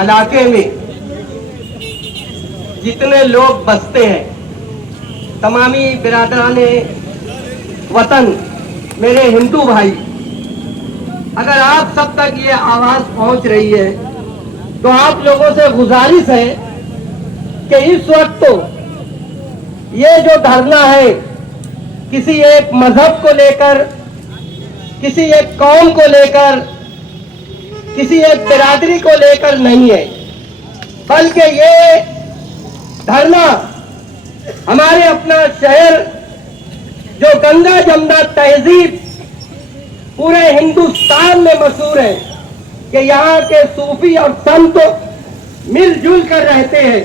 علاقے میں جتنے لوگ بستے ہیں، تمامی برادران وطن، میرے ہندو بھائی، اگر آپ سب تک یہ آواز پہنچ رہی ہے تو آپ لوگوں سے گزارش ہے کہ اس وقت تو یہ جو دھرنا ہے کسی ایک مذہب کو لے کر، کسی ایک قوم کو لے کر، کسی ایک برادری کو لے کر نہیں ہے، بلکہ یہ دھرنا ہمارے اپنا شہر جو گنگا جمنا تہذیب پورے ہندوستان میں مشہور ہے کہ یہاں کے صوفی اور سنت مل جل کر رہتے ہیں،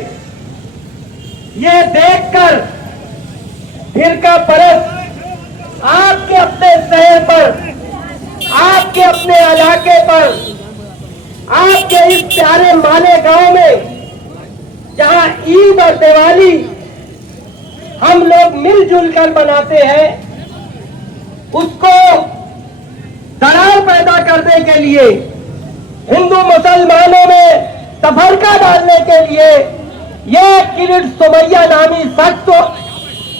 یہ دیکھ کر فرقہ پرست آپ کے اپنے شہر پر، آپ کے اپنے علاقے پر، آپ کے اس پیارے مالیگاؤں میں جہاں عید اور دیوالی ہم لوگ مل جل کر مناتے ہیں، اس کو دراڑ پیدا کرنے کے لیے، ہندو مسلمانوں میں تفرقہ ڈالنے کے لیے یہ کرٹ سمیہ نامی شخص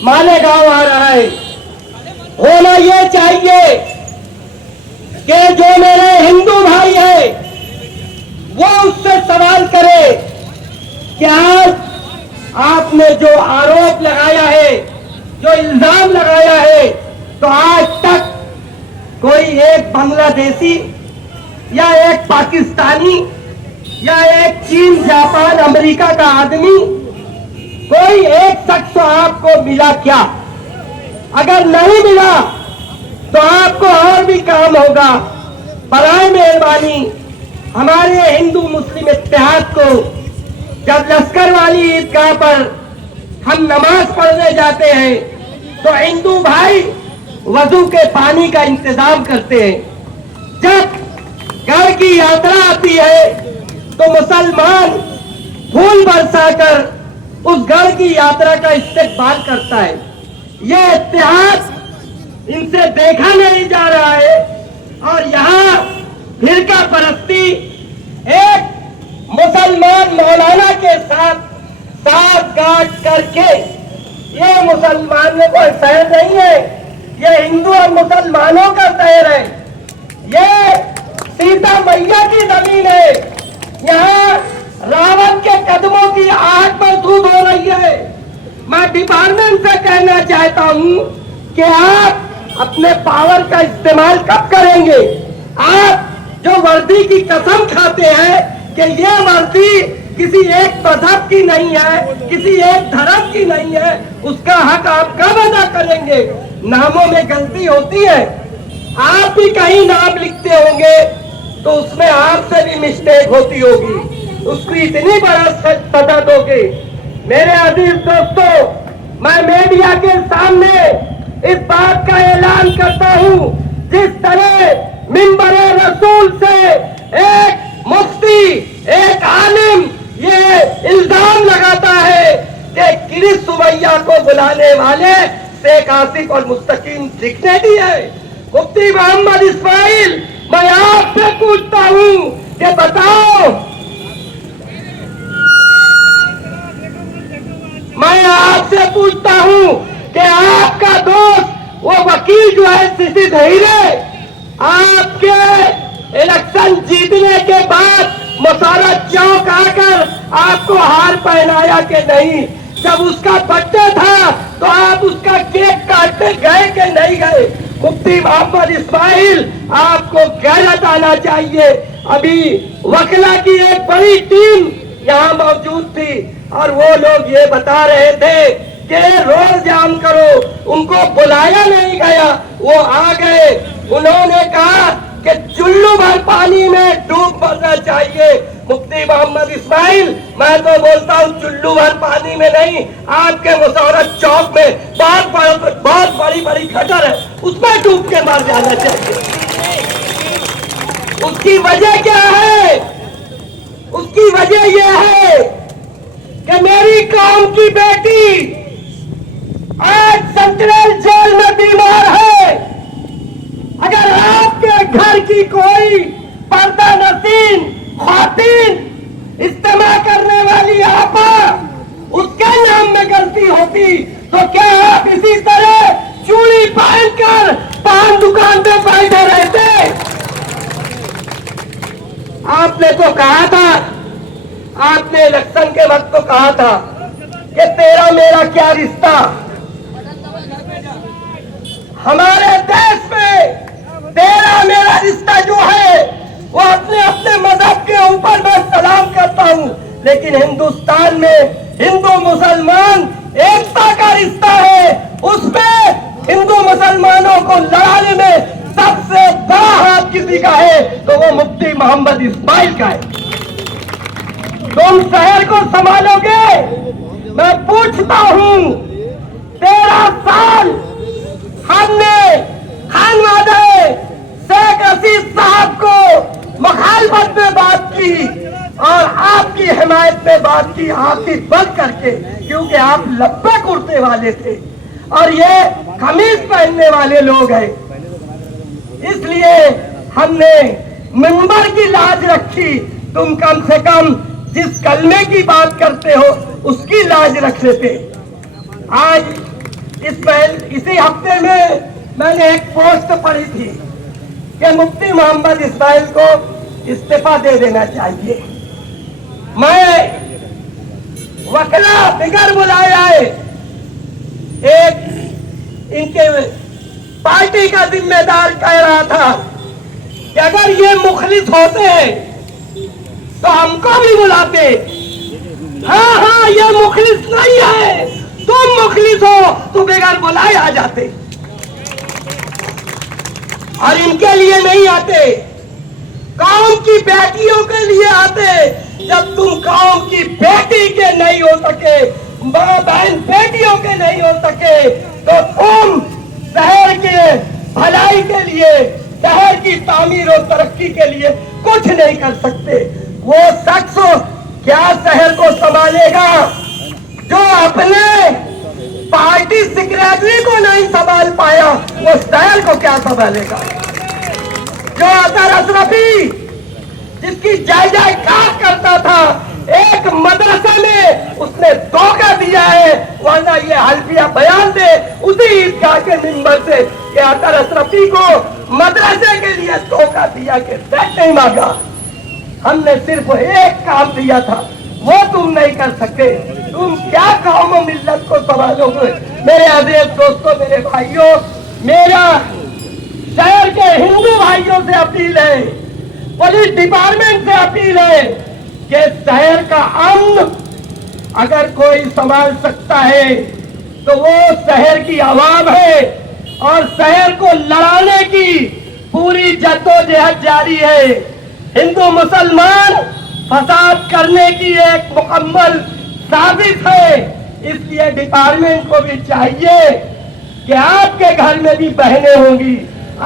مالیگاؤں آ رہا ہے۔ ہونا یہ چاہیے کہ جو میرے ہندو بھائی ہیں وہ اس سے سوال کرے کہ آج آپ نے جو آروپ لگایا ہے، جو الزام لگایا ہے، تو آج تک کوئی ایک بنگلہ دیشی یا ایک پاکستانی یا ایک چین، جاپان، امریکہ کا آدمی، کوئی ایک شخص تو آپ کو ملا کیا؟ اگر نہیں ملا تو آپ کو اور بھی کام ہوگا۔ برائے مہربانی ہمارے ہندو مسلم اتحاد کو جب لشکر والی عیدگاہ پر ہم نماز پڑھنے جاتے ہیں تو ہندو بھائی وضو کے پانی کا انتظام کرتے ہیں، جب گھر کی یاترا آتی ہے تو مسلمان پھول برسا کر اس گھر کی یاترا کا استقبال کرتا ہے۔ یہ اتحاد ان سے دیکھا نہیں جا رہا ہے، اور یہاں فرقہ پرستی ایک مسلمان مولانا کے ساتھ گاٹھ کر کے، یہ مسلمانوں کا شہر نہیں ہے، یہ ہندو اور مسلمانوں کا شہر ہے، یہ سیتا میاں کی زمین ہے، یہاں راون کے قدموں کی آگ محسوس ہو رہی ہے۔ میں ڈپارٹمنٹ سے کہنا چاہتا ہوں کہ آپ اپنے پاور کا استعمال کب کریں گے؟ آپ جو وردی کی قسم کھاتے ہیں کہ یہ وردی کسی ایک مذہب کی نہیں ہے، کسی ایک دھرم کی نہیں ہے، اس کا حق آپ کب ادا کریں گے؟ ناموں میں غلطی ہوتی ہے، آپ بھی کہیں نام لکھتے ہوں گے تو اس میں آپ سے بھی مسٹیک ہوتی ہوگی، اس کو اتنی بڑا سزا دو گے۔ میرے عزیز دوستو، میں میڈیا کے سامنے اس بات کا اعلان کرتا ہوں، جس طرح منبر رسول سے ایک مفتی، ایک عالم یہ الزام لگاتا ہے کہ کرٹ سمیہ کو بلانے والے شیخ آصف اور مستقیم سگنیٹی ہے۔ مفتی محمد اسماعیل، میں آپ سے پوچھتا ہوں کہ بتاؤ، میں آپ سے پوچھتا ہوں کہ آپ کا دوست وہ وکیل جو ہے سسی دھیرے، آپ کے الیکشن جیتنے کے بعد مسارت چوک آ کر آپ کو ہار پہنایا کہ نہیں؟ جب اس کا برتھڈے تھا تو آپ اس کا کیک کاٹنے گئے کہ نہیں گئے؟ مفتی محمد اسماعیل، آپ کو غیرت آنا چاہیے۔ ابھی وکلا کی ایک بڑی ٹیم یہاں موجود تھی اور وہ لوگ یہ بتا رہے تھے کہ روڈ جام کرو، ان کو بلایا نہیں گیا، وہ آ گئے، انہوں نے کہا کہ چلو بھر پانی میں ڈوب مرنا چاہیے۔ مفتی محمد اسماعیل، میں تو بولتا ہوں چلو بھر پانی میں نہیں، آپ کے مسورت چوک میں بہت بڑی بڑی گٹر ہے، اس میں ڈوب کے مر جانا چاہیے۔ اس کی وجہ کیا ہے؟ اس کی وجہ یہ ہے کہ میری قوم کی بیٹی آج سینٹرل جیل میں بیمار ہے۔ اگر آپ کے گھر کی کوئی پردہ نشین خواتین آپ نے تو کہا تھا، آپ نے الیکشن کے وقت تو کہا تھا کہ تیرا میرا کیا رشتہ. ہمارے دیش میں تیرا میرا رشتہ جو ہے وہ اپنے اپنے مذہب کے اوپر میں سلام کرتا ہوں، لیکن ہندوستان میں ہندو مسلمان ایکتا کا رشتہ ہے. اس میں ہندو مسلمانوں کو لڑانے میں سب سے بڑا ہاتھ کسی کا ہے تو وہ مفتی محمد اسماعیل کا ہے. تم شہر کو سنبھالو گے؟ میں پوچھتا ہوں. 13 سال ہم نے خانوادہ شیخ رشید صاحب کو مخالفت میں بات کی اور آپ کی حمایت میں بات کی آنکھیں بند کر کے، کیونکہ آپ لبے کرتے والے تھے اور یہ قمیض پہننے والے لوگ ہیں. اس لیے ہم نے منبر کی لاج رکھی. تم کم سے کم جس کلمے کی بات کرتے ہو اس کی لاج رکھ لیتے. آج اسی ہفتے میں نے ایک پوسٹ پڑھی تھی کہ مفتی محمد اسماعیل کو استعفیٰ دے دینا چاہیے. میں وکلا بغیر بلائے آئے ایک ان کے پارٹی کا ذمہ دار کہہ رہا تھا کہ اگر یہ مخلص ہوتے تو ہم کو بھی بلاتے. ہاں یہ مخلص نہیں ہے، تم مخلص ہو تو بغیر بلائے آ جاتے. اور ان کے لیے نہیں آتے، قوم کی بیٹیوں کے لیے آتے. جب تم قوم کی بیٹی کے نہیں ہو سکے، ماں بہن بیٹیوں کے نہیں ہو سکے، تو تم شہر کے بھلائی کے لیے، شہر کی تعمیر و ترقی کے لیے کچھ نہیں کر سکتے. وہ شخص کیا شہر کو سنبھالے گا جو اپنے پارٹی سیکریٹری کو نہیں سنبھال پایا؟ وہ شہر کو کیا سنبھالے گا؟ جو اطہر اشرفی جس کی جائیداد کرتا تھا، ایک مدرسے میں اس نے دھوکہ دیا ہے، ورنہ یہ حلفیہ بیان دے اسی عیدگاہ کے منبر سے کہ اطہر اشرفی کو مدرسے کے لیے دھوکہ دیا کہ ریٹ نہیں مانگا. ہم نے صرف ایک کام دیا تھا، وہ تم نہیں کر سکے. تم کیا قوم و ملت کو سنبھالو گے؟ میرے عزیز دوستوں، میرے بھائیوں، میرا شہر کے ہندو بھائیوں سے اپیل ہے، پولیس ڈپارٹمنٹ سے اپیل ہے کہ شہر کا امن اگر کوئی سنبھال سکتا ہے تو وہ شہر کی عوام ہے، اور شہر کو لڑانے کی پوری جدوجہد جاری ہے. ہندو مسلمان فساد کرنے کی ایک مکمل سازش ہے. اس لیے ڈپارٹمنٹ کو بھی چاہیے کہ آپ کے گھر میں بھی بہنیں ہوں گی،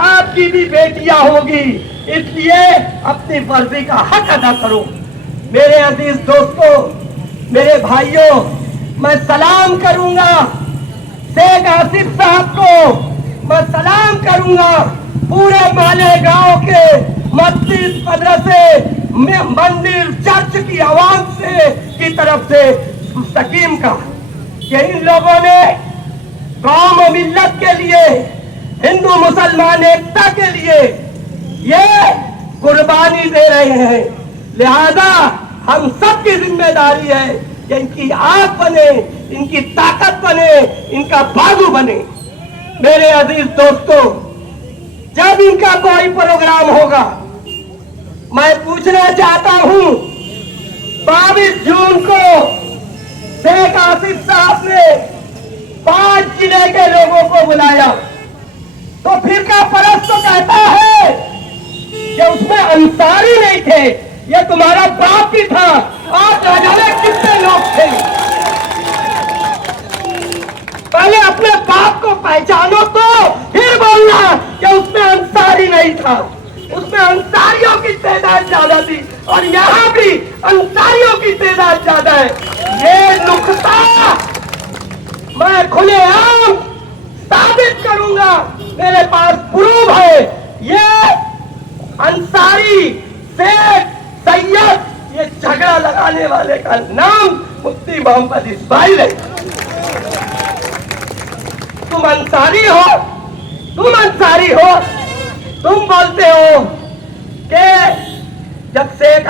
آپ کی بھی بیٹیاں ہوں گی، اس لیے اپنی ورزی کا حق ادا کرو. میرے عزیز دوستوں، میرے بھائیوں، میں سلام کروں گا شیخ آصف صاحب کو، میں سلام کروں گا پورے مالیگاؤں کے مسجد، مدرسے، مندر، چرچ کی عوام سے کی طرف سے مستقیم کا کہ ان لوگوں نے قوم و ملت کے لیے، ہندو مسلمان ایکتا کے لیے یہ قربانی دے رہے ہیں. لہذا ہم سب کی ذمہ داری ہے کہ ان کی آنکھ بنے، ان کی طاقت بنے، ان کا بازو بنے. میرے عزیز دوستوں، جب ان کا کوئی پروگرام ہوگا، میں پوچھنا چاہتا ہوں، 22 جون کو شیخ آصف صاحب نے 5 ضلع کے لوگوں کو بلایا، تو فرقہ پرست تو کہتا ہے کہ اس میں انصاری نہیں تھے، یہ تمہارا باپ بھی تھا. آج نہ جانے کتنے لوگ تھے. پہلے اپنے باپ کو پہچانو تو پھر بولنا کہ اس میں انصاری نہیں تھا. اس میں انصاریوں کی تعداد زیادہ تھی، اور یہاں بھی انصاریوں کی تعداد زیادہ ہے. یہ نقطہ میں کھلے عام ثابت کروں گا، میرے پاس پروف ہے. یہ انصاری، شیخ، سید، یہ جھگڑا لگانے والے کا نام مفتی محمد اسماعیل ہے. تم انصاری ہو، تم بولتے ہو کہ جب شیخ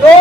2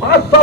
500?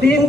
3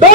2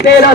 13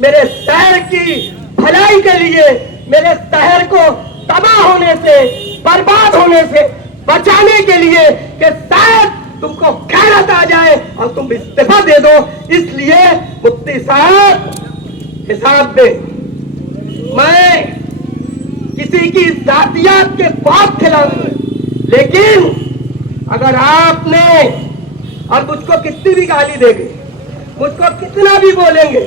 میرے شہر کی بھلائی کے لیے، میرے شہر کو تباہ ہونے سے، برباد ہونے سے بچانے کے لیے کہ شاید تم کو غیرت آ جائے اور تم استعفا دے دو، اس لیے مفتی صاحب حساب میں میں کسی کی ذاتیات کے بہت خلاف ہوں، لیکن اگر آپ نے اور مجھ کو کتنی بھی گالی دے گے، مجھ کو کتنا بھی بولیں گے،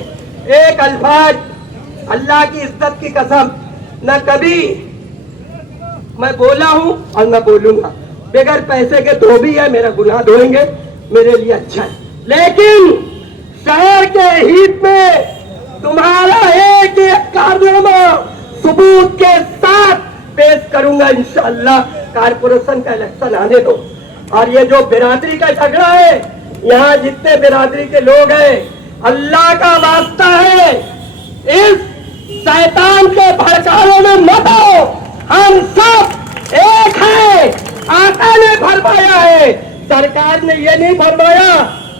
ایک الفاظ اللہ کی عزت کی قسم نہ کبھی میں بولا ہوں اور نہ بولوں گا، بغیر پیسے کے تو بھی ہے، میرا گناہ دھوئیں گے، میرے لیے اچھا ہے، لیکن شہر کے ہیت میں تمہارا ایک کارنامہ ثبوت کے ساتھ پیش کروں گا انشاءاللہ۔ کارپوریشن کا الیکشن آنے دو، اور یہ جو برادری کا جھگڑا ہے، یہاں جتنے برادری کے لوگ ہیں، اللہ کا واسطہ ہے اس شیطان کے بھڑکانے میں مت آؤ، ہم سب ایک ہیں۔ آقا نے فرمایا ہے، سرکار نے یہ نہیں فرمایا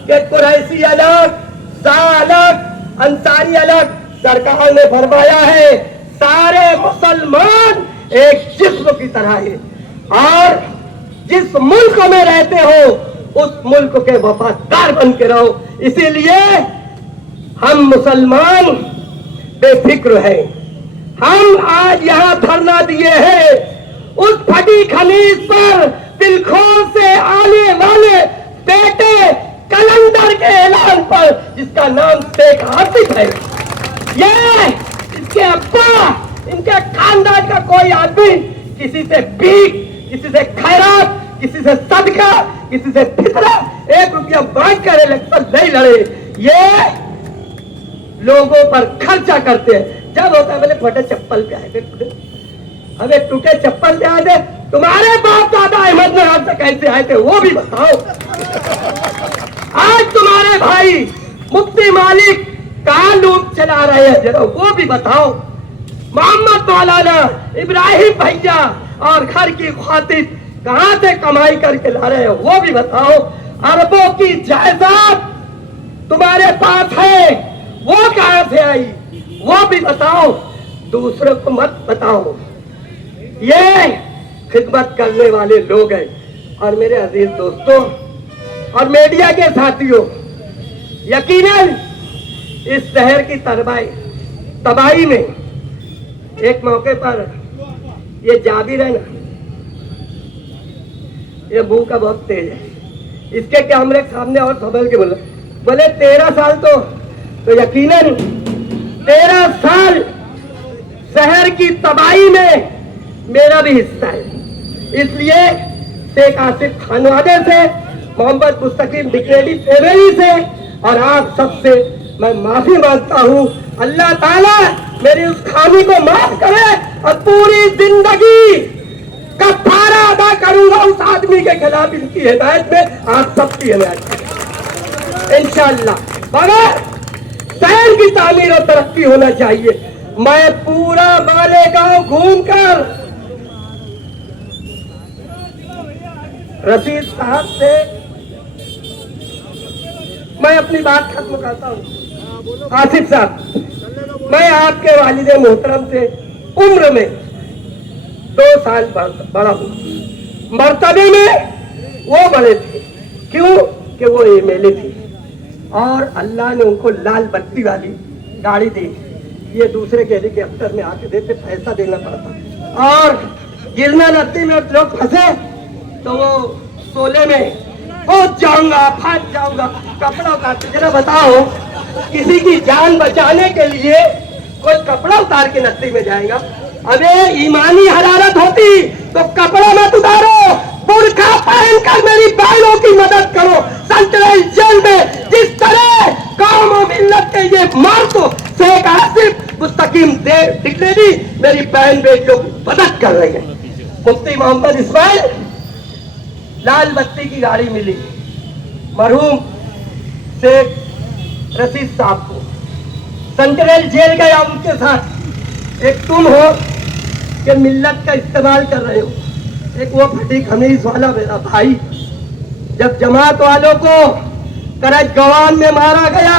کہ قریشی الگ، شاہ الگ، انصاری الگ، سرکار نے فرمایا ہے سارے مسلمان ایک جسم کی طرح ہے، اور جس ملک میں رہتے ہو اس ملک کے وفادار بن کے رہو۔ اسی لیے ہم مسلمان بے فکر ہیں، ہم آج یہاں دھرنا دیے ہیں اس پھٹی خلیج پر دلکھور سے آنے والے بیٹے کلندر کے اعلان پر، جس کا نام شیخ آصف ہے۔ یہ اس کے ابا، ان کے خاندان کا کوئی آدمی کسی سے بھیک، کسی سے خیرات، کسی سے صدقہ، کسی سے فطرہ 1 روپیہ مانگ کر الیکشن نہیں لڑے، یہ لوگوں پر خرچہ کرتے ہیں۔ جب ہوتا ہے بولے پھٹے چپل پہ آئے تھے، ہمیں ٹوٹے چپل پہ آئے تھے، تمہارے باپ دادا احمد نگر سے کیسے آئے تھے وہ بھی بتاؤ۔ آج تمہارے بھائی مفتی مالک کہاں لوٹ چلا رہے ہیں ذرا وہ بھی بتاؤ۔ محمد مولانا ابراہیم بھیا اور گھر کی خاطر کہاں سے کمائی کر کے لا رہے ہیں وہ بھی بتاؤ۔ اربوں کی جائیداد تمہارے پاس ہے، وہ کہاں سے آئی وہ بھی بتاؤ، دوسروں کو مت بتاؤ۔ یہ خدمت کرنے والے لوگ ہیں۔ اور میرے عزیز دوستوں اور میڈیا کے ساتھیوں، یقیناً اس شہر کی تباہی میں ایک موقع پر یہ جابر ہے نا، یہ منہ کا بہت تیز ہے، اس کے کیمرے سامنے اور سنبھل کے بولے 13 سال تو یقیناً 13 سال شہر کی تباہی میں میرا بھی حصہ ہے۔ اس لیے شیخ آصف خانوادے سے، محمد مستقیم ڈکریڈی فیملی سے اور آپ سب سے میں معافی مانگتا ہوں۔ اللہ تعالیٰ میری اس خامی کو معاف کرے اور پوری زندگی کفارہ ادا کروں گا اس آدمی کے خلاف، ان کی ہدایت میں آپ سب کی ہدایت انشاءاللہ۔ مگر شہر کی تعمیر اور ترقی ہونا چاہیے۔ میں پورا مالیگاؤں گھوم کر رشید صاحب سے میں اپنی بات ختم کرتا ہوں۔ آصف صاحب، میں آپ کے والد محترم سے عمر میں 2 سال بڑا ہوں، مرتبے میں وہ بڑے تھے، کیوں کہ وہ MLA تھے اور اللہ نے ان کو لال بتی والی گاڑی دی، یہ دوسرے کے ہیلیکاپٹر میں آ کے دیتے، پیسہ دینا پڑتا، اور گرنا ندی میں لوگ پھنسے تو وہ سولے میں پہنچ جاؤں گا، پھنس جاؤں گا، کپڑا اتارتے۔ ذرا بتاؤ کسی کی جان بچانے کے لیے کوئی کپڑا اتار کے ندی میں جائے گا؟ ابے ایمانی حرارت ہوتی تو کپڑا مت اتارو، برقع پہن کر میری بہنوں کی مدد کرو۔ سینٹرل جیل میں جس طرح قوم و ملت کے یہ مار تو شیخ آصف مستقیم ڈکریڈی میری بہن بیٹیوں کی مدد کر رہے ہیں۔ مفتی محمد اسماعیل، لال بتی کی گاڑی ملی مرحوم شیخ رشید صاحب کو، سینٹرل جیل گیا ان کے ساتھ۔ ایک تم ہو کہ ملت کا استعمال کر رہے ہو، ایک وہ پھٹی خمیز والا میرا بھائی، جب جماعت والوں کو کرج گوان میں مارا گیا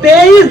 23